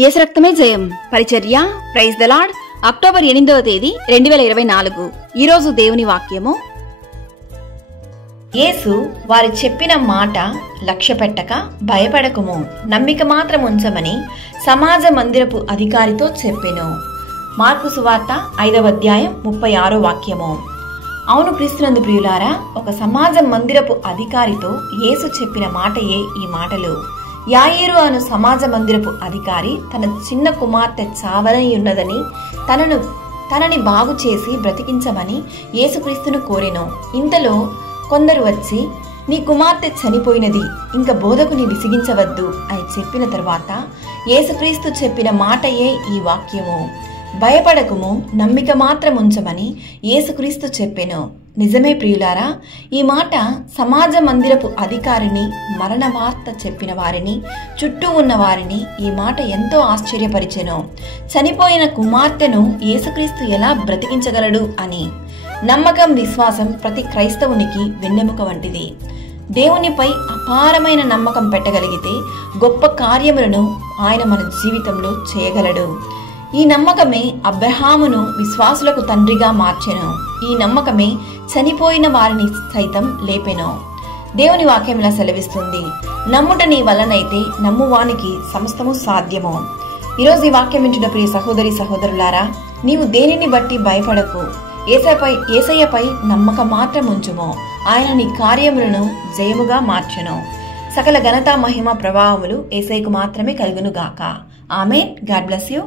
యేసు రక్తమే జయం పరిచర్య ప్రైజ్ ద లార్డ్. అక్టోబర్ 8వ తేదీ 2024. ఈరోజు దేవుని వాక్యము. యేసు వారు చెప్పిన మాట లక్ష్య పెట్టక భయపడకుము, నమ్మిక మాత్రం ఉంచమని సమాజ మందిరపు అధికారితో చెప్పెను. మార్కు సువార్త 5వ అధ్యాయం 36వ వాక్యము. అవును క్రీస్తునందు ప్రియులారా, ఒక సమాజ మందిరపు అధికారితో యేసు చెప్పిన మాటయే ఈ మాటలు. యాయీరు అను సమాజ మందిరపు అధికారి తన చిన్న కుమార్తె చావనయున్నదని తనని బాగు చేసి బ్రతికించమని యేసుక్రీస్తును కోరెను. ఇంతలో కొందరు వచ్చి, నీ కుమార్తె చనిపోయినది, ఇంక బోధకుని విసిగించవద్దు అని చెప్పిన తరువాత యేసుక్రీస్తు చెప్పిన మాటయే ఈ వాక్యము. భయపడకుము, నమ్మిక మాత్రం ఉంచమని యేసుక్రీస్తు చెప్పెను. నిజమే ప్రియులారా, ఈ మాట సమాజ మందిరపు అధికారిని, మరణ వార్త చెప్పిన వారిని, చుట్టూ ఉన్న వారిని ఈ మాట ఎంతో ఆశ్చర్యపరిచెను. చనిపోయిన కుమార్తెను యేసుక్రీస్తు ఎలా బ్రతికించగలడు అని. నమ్మకం, విశ్వాసం ప్రతి క్రైస్తవునికి వెన్నెముక వంటిది. దేవునిపై అపారమైన నమ్మకం పెట్టగలిగితే గొప్ప కార్యములను ఆయన మన జీవితంలో చేయగలడు. ఈ నమ్మకమే అబ్రహామును విశ్వాసులకు తండ్రిగా మార్చెను. ఈ నమ్మకమే చనిపోయిన వారిని సైతం లేపెను. దేవుని వాక్యం ఇలా సెలవిస్తుంది, నమ్ముట నీ వలనైతే నమ్మువానికి సమస్తము సాధ్యము. ఈరోజు ఈ వాక్యం వింటున్న ప్రియ సహోదరి సహోదరులారా, నీవు దేనిని బట్టి భయపడకు, యేసయ్యపై నమ్మకం మాత్రం ఉంచుము. ఆయన నీ కార్యములను జయముగా మార్చెను. సకల ఘనత, మహిమ, ప్రభావములు యేసయ్యకు మాత్రమే కలుగును గాక. ఆమేన్. God bless you.